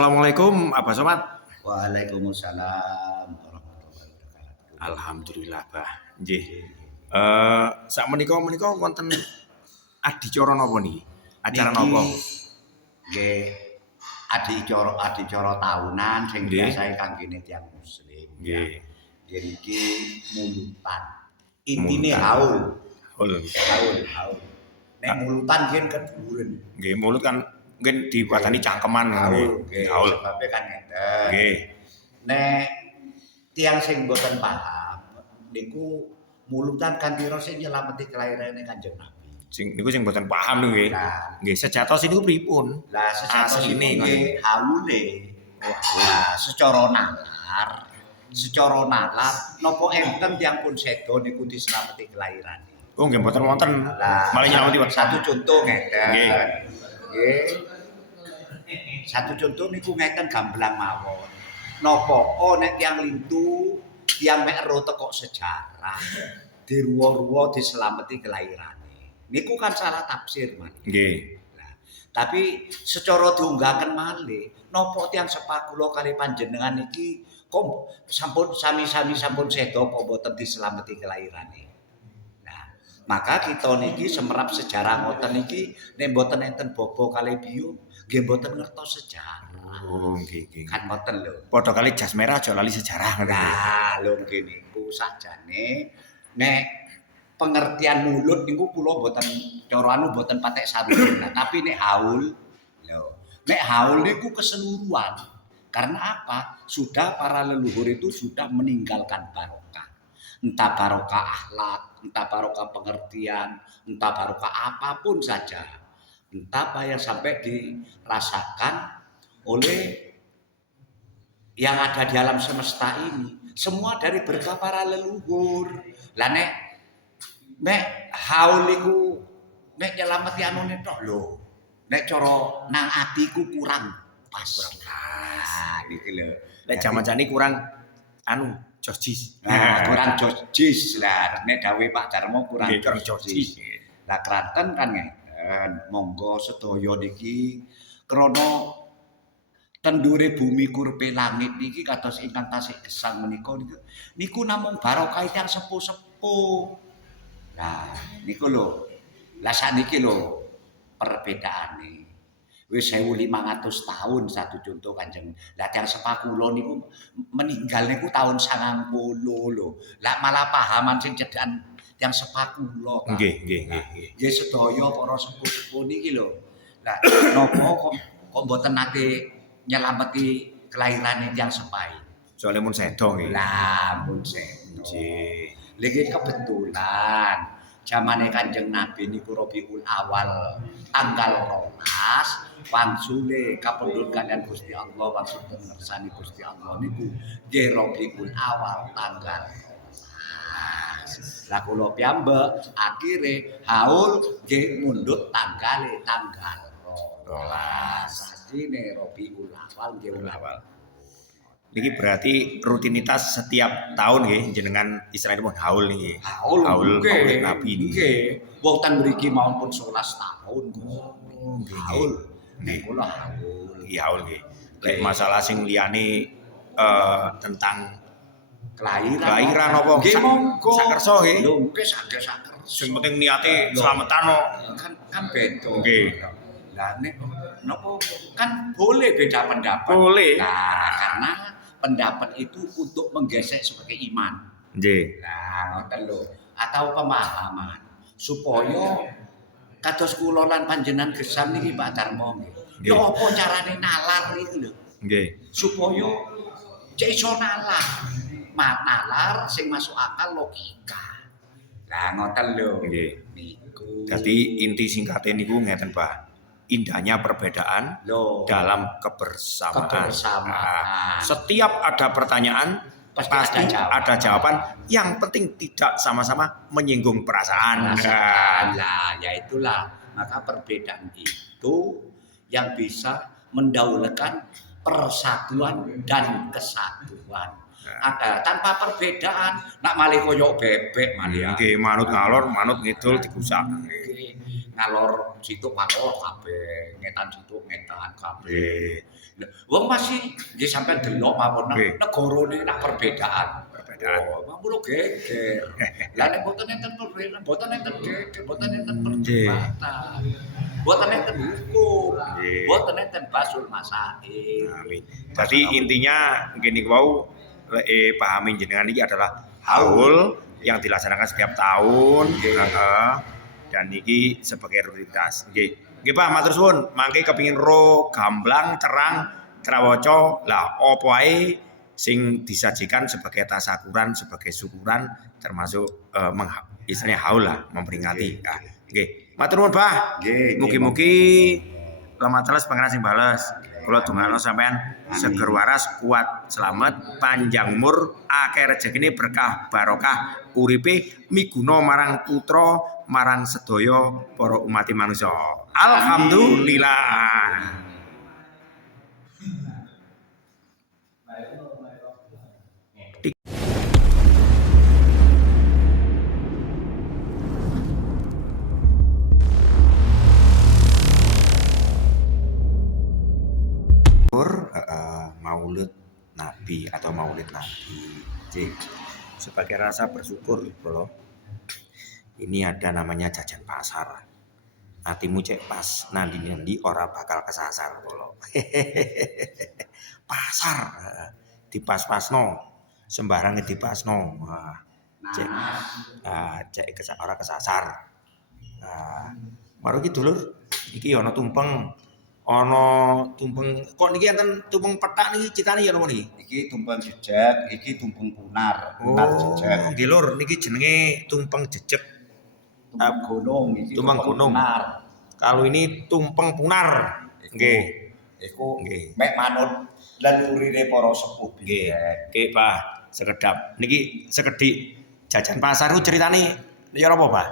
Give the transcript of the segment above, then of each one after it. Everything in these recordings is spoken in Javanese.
Assalamualaikum, Abah Somad. Waalaikumsalam warahmatullahi wabarakatuh. Alhamdulillah, Bah. Nggih. Nggih. Sak menika wonten adicara napa niki? Acara Niki napa? nggih adicara tahunan sing Nggih. biasae kanggene tiyang muslim. Nggih. Nggih niki mulutan. Intine Mulutan. haul. Haul. Nek mulutan yen keduren. Nggih, mulut kan mungkin diwatani cangkeman Haul. Haul. Sebabe kan ngeten. Nggih. Nek tiyang sing boten paham niku mulutan kantira sing nyelameti kelairane Kanjeng Nabi. Niku sing boten paham niku nggih. Nah, Nggih, sejatos niku pripun? lah sejatos Asline ini ngoten. haule. Wah, secara nalar napa enten tiyang pun sedo niku dislameti kelairan. Oh, nggih boten wonten. Lah, Malah nyelameti wonten. satu contoh ngeten. Nggih. Nggih. Satu contoh niku ngeten gamblang mawon. Napa nek tiyang lintu, tiyang mek ero teko sejarah, diruwa-ruwa dislameti kelairane. Niku kan salah tafsir, Mas. Nggih. Tapi secara diunggahaken malih, napa tiyang sepakula kali panjenengan iki kok sampun sami-sami sampun sedo apa mboten dislameti kelairane. Nah, maka kita niki semerap sejarah ngoten niki nek mboten enten bapa kali biyu, nggih mboten ngertos sejarah. Oh, nggih. Kan ngoten lho. Padha kali jas merah aja lali sejarah ngoten. Nah, lho nggih niku sajane nek pengertian mulut niku kula mboten cara mboten patek saruna, tapi nek haul lho. Nek haul niku keseluruhan. Karena apa? Sudah para leluhur itu sudah meninggalkan barokah. Entah barokah akhlak, entah barokah pengertian, entah barokah apapun saja. Entah apa yang sampai dirasakan oleh yang ada di alam semesta ini. Semua dari berkah para leluhur. Lah nek haul iku nek nyelameti anune tok lho. Nek cara nang atiku kurang pas. Nah, iki lho. Lek jaman jane kurang jojis. Kurang jojis lah. Nek dawuh Pak Darmo kurang jojis. Lah kranten kan ngeten, monggo sedaya niki krana tendure bumi kurpe langit niki kados ingkang tasih gesang menika niku namung barokah tiyang sepuh-sepuh. Nah, niku lho. Lah sakniki lho perbedaane. Wis 1500 tahun satu contoh Kanjeng. Lah tiyang sepakula niku meninggal niku tahun 90 lho. Lah malah pahaman sing cedakan tiyang sepakula. Nggih. Nggih sedaya para sepuh-sepuh niki lho. Lah napa kok mboten nate nyelameti kelairane tiyang sepai. Soale mun sedo nggih. Lah mun sedo. Nggih. Lagi kebetulan zamane Kanjeng Nabi niku Rabiul Awal tanggal 12 wangsule kapundhut kaliyan Gusti Allah wangsule ngersani Gusti Allah niku nggih Rabiul Awal tanggal 12. Lah kula piyambak akhire haul nggih mundhut tanggal 12. Sasine Rabiul Awal nggih Awal. Niki berarti rutinitas setiap tahun nggih jenengan istilahipun haul niki. Haul Maulid Nabi niki. nggih. Wonten mriki maupun 11 tahun kok. Haul. Nggih. Kula haul. Iya haul nggih. Lek masalah sing liyane tentang kelahiran apa Nggih monggo. sakersa nggih. Lho nggih sakersa. Sing penting niate slametan kok. Kan beda. Nggih. Lah nek napa kan boleh beda pendapat. Boleh. Nah, karena pendapat itu untuk menggesek sebagai iman. Nggih. Nah, ngoten lho. Atau pemahaman supaya kados kula lan panjenengan gesang niki Pak Darmo nggih. Nggih. Ya apa carane nalar iki lho. Nggih. Supaya cek iso nalar. Nalar sing masuk akal logika. Lah ngoten lho. Nggih. Niku. Jadi inti singkatnya niku ngeten Pak. Indahnya perbedaan Loh. dalam kebersamaan. Kebersamaan. Setiap ada pertanyaan pasti ada jawaban. Yang penting tidak sama-sama menyinggung perasaan. Lah, ya itulah. Maka perbedaan itu yang bisa mendahulukan persatuan dan kesatuan. Ada tanpa perbedaan, nak malih koyok bebek malih. Nggih, manut ngalor, manut ngidul digusak. ngalor situk makor kabeh, ngetan situk ngetan kabeh. Wong masih nggih sampean delok mawon negarane nak perbedaan. Oh, mampulo geger. Lah nek mboten enten perbedaan, mboten enten geger, mboten enten perdebatan. Mboten enten hukum, mboten enten basul masail. Amin. Jadi intinya gini wau pahami jenengan ini adalah haul yang dilaksanakan setiap tahun dan ini sebagai rutinitas. Nggih Pak, matur suwun. Mangke kepingin ro gamblang terang trawaca lah opo ae sing disajikan sebagai tasakuran, sebagai syukuran termasuk istilahnya haul lah memperingati. Nggih. Matur nuwun Pak. Mugi-mugi lemah teles pangeran sing bales. Kula dongakno sampean seger waras, kuat, selamat, panjang umur, akeh rezekine berkah barokah uripe miguna marang putra marang sedaya para umat manusia. Alhamdulillah. Maulid Nabi atau Maulid Nabi. Jadi, sebagai rasa bersyukur bro, ini ada namanya jajan pasar. Hatimu cek pas nandi ora bakal kesasar bro. Pasar dipasno, sembarang dipasno. Cek ora kesasar. Maro iki dulur, iki ana tumpeng. Kok niki enten tumpeng petak niki citane ya napa niki? Iki tumpeng jejeg, iki tumpeng punar jejeg. Nggih lur, niki jenenge tumpeng jejeg. Tumpeng gunung iki. Tumpeng gunung. Kalau ini tumpeng punar. Nggih. Iku mek manut lelurine para sepuh. Nggih. Nggih, Pak, sekedap. Niki sekedhik jajan pasar ku ceritane ya apa, Pak?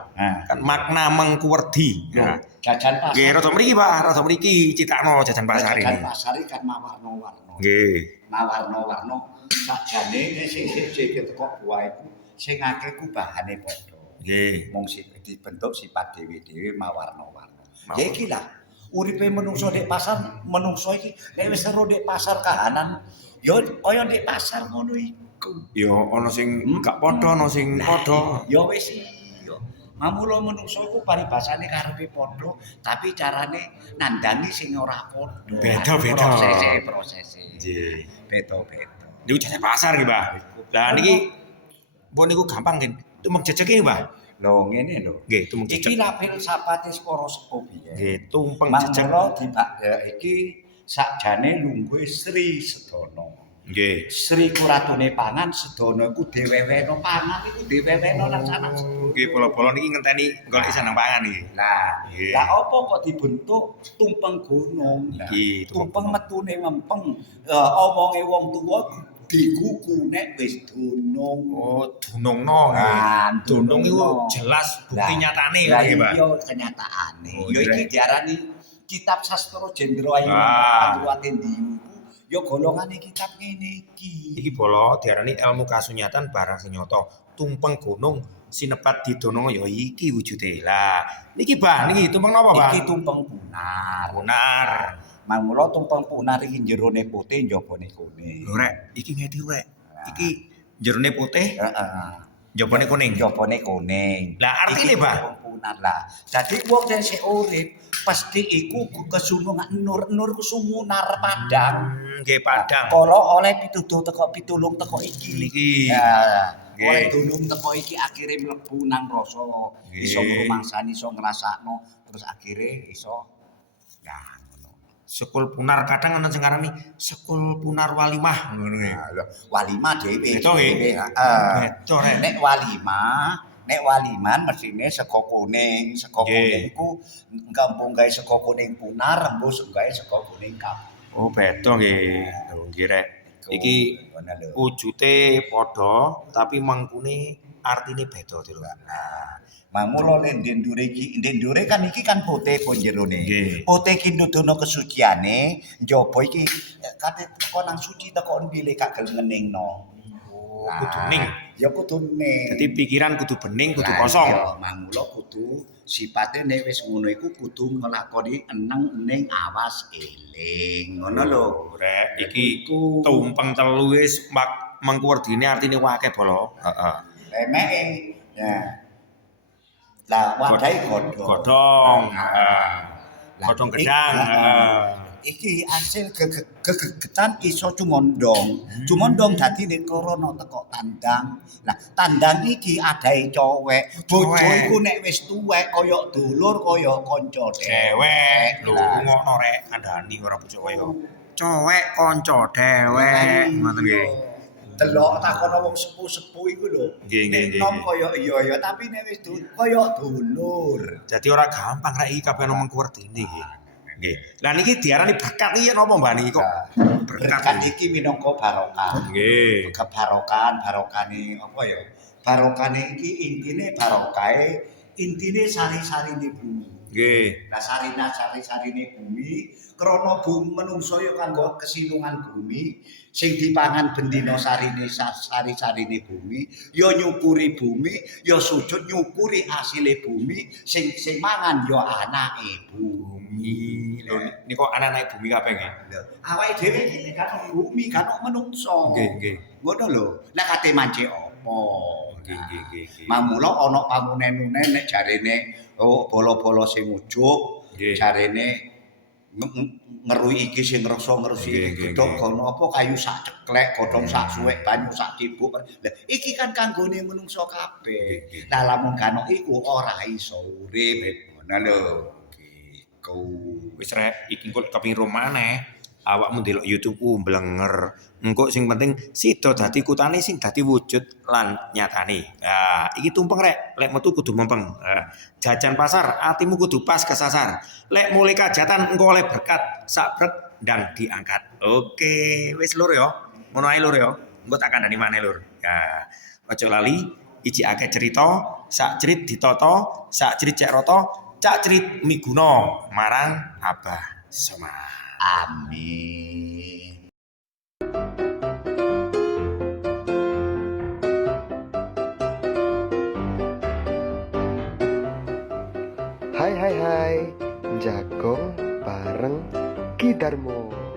Kan makna mengkuwerdi. Jajan pasar. Nggih, rada mriki, Pak, rada mriki citakno jajan pasar ini. Jajan pasar iki kan mawarna-warna. Nggih. Mawarna-warna sakjane sing teko buah iku sing akeh ku bahane padha. Nggih. Mung dibentuk sifat dhewe-dhewe mawarna-warna. Ya iki lah uripe menungso ndek pasar, menungso iki nek wis seru ndek pasar kahanan ya kaya ndek pasar ngono iku. Ya ana sing gak padha, ana sing padha. Ya wis iya. Mamula menungso iku paribasane karepe padha, tapi carane nandangi sing ora padha. Beda-beda. Prosese. Nggih. Beda-beda. Niku jajan pasar nggih, Pak. Lah niki pun niku gampang nggih. Tumpeng jejeg iki, Pak. Lho ngene lho. Nggih, tumpeng jejeg. Iki lapil sapate para sepuh biyen. Nggih, tumpeng jejeg. Mangkala iki sakjane lungguhe Sri Sedana. Nggih. Sri Kuratune pangan sedana iku deweweno pangan iku deweweno nang sana. Nggih, bola-bola niki ngenteni golek seneng pangan iki. Lah apa kok dibentuk tumpeng gunung? Iki tumpeng metune mempeng. Omonge wong tuwa digugu nek wis dunung. Oh, dunungno nggih. Dunung iku jelas bukti nyatane nggih, Pak. Iya, kenyataane. Ya iki diarani kitab sastra Jendra Ayu Pangruwate Ndiyu. Ya golongane kitab ngene iki. Iki bola diarani ilmu kasunyatan barang sing nyata. Tumpeng gunung sinepat didonongo ya iki wujude. Lah, niki Bah, niki tumpeng napa, Pak? Iki tumpeng punar. Punar. Mangula tumpeng punar iki jerone putih njabane kuning. Lho rek, iki ngeti rek. Iki jerone putih, njabane kuning. Njabane kuning. Lah artine, Pak? Punar lah. Dadi wong sing sik urip pasti iku kesumungan nur sumunar padang. Nggih padang. Kala oleh pitulung teko iki. Niki. Oleh tulung teko iki akhire mlebu nang rasa iso ngrumangsani iso ngrasakno terus akhire iso ya ngono. Sekul punar kadang ana sing ngarani sekul punar walimah ngono nggih. Lho, walimah dhewe. Beto nggih. Beto rek. Nek waliman mesine sego kuning ku kampung gawe sego kuning punar, rembus gawe sego kuning kampung. Oh, beto nggih. Nggih rek. Iki wujute padha tapi mangkune artine beda lho. Mamula nek ndendure kan iki kan putih po jerone. Putih iki nuduhno kesuciane, njaba iki kate teko nang suci teko ndile gak gelem ngeningno. kudu ning. Ya kudu ning. Dadi pikiran kudu bening, kudu Lah, kosong. iya, mangula kudu sipate nek wis ngono iku kudu nglakoni eneng ning awas eling. Ngono lho. Rek, iki tumpeng telu wis mengkuwerdine artine akeh bolo. Heeh. Lemeke. Ya. Lah wadahe godhong. Godhong. Heeh. Godhong gedang. Iki hasil gegetan iso cumondong. Cumondong dadi nek krana teko tandang. Lah tandang iki adahe cowek. Bojo iku nek wis tuwek kaya dulur kaya kanca Dewek. Lho, ngono rek kandhani ora bojo kaya. Cowek kanca dewek. Ngoten nggih. Delok takono wong sepuh-sepuh iku lho. Nek nom kaya iya ya, tapi nek wis kaya dulur. Dadi ora gampang rek iki kabeh ana mengkuwerdine iki. Nggih. Lah niki diarani berkat iki napa Mbah niki kok? Berkat iki minangka barokah. Nggih. Barokane apa ya? Barokane iki intine barokahe intine sari-sarine bumi. Nggih. Lah sari-sarine bumi krana bumi menungso ya kanggo kesinungan bumi sing dipangan bendina sari-sarine bumi ya nyukuri bumi ya sujud nyukuri asile bumi sing mangan ya anake bumi. Lho niku anak-anak bumi kabeh nggih. Lho awake dhewe iki kan bumi kan menungso. Nggih. Ngono lho. Lah kate mancik apa? Nggih. Mamula ana pamunen-munen nek jarene bola-bola sing ujug jarene ngeruhi iki sing ngrasa ngrusi gedhog kono apa kayu sak ceklek godhong sak suwek banyu sak cibuk. Lah iki kan kanggone menungso kabeh. Lah lamun gano iku ora iso urip. Ngono lho. Iku Wis rek iki kok kepengin maneh. Awakmu ndelok YouTube-ku mblenger. Engko sing penting sida dadi kutane sing dadi wujud lan nyatane. Nah, iki tumpeng rek, lek metu kudu mempeng. Jajan pasar atimu kudu pas kesasar. Lek mulai kajatan engko oleh berkat sabrek ndang diangkat. Oke, wis lur ya. Ngono ae lur ya. Engko tak kandhani maneh lur. Ya, aja lali iji akeh cerita, sak cerit ditata, sak cerit cek rata, cak cerit miguna marang Abah Somad. amin. Hai, Jagong bareng Ki Darmo.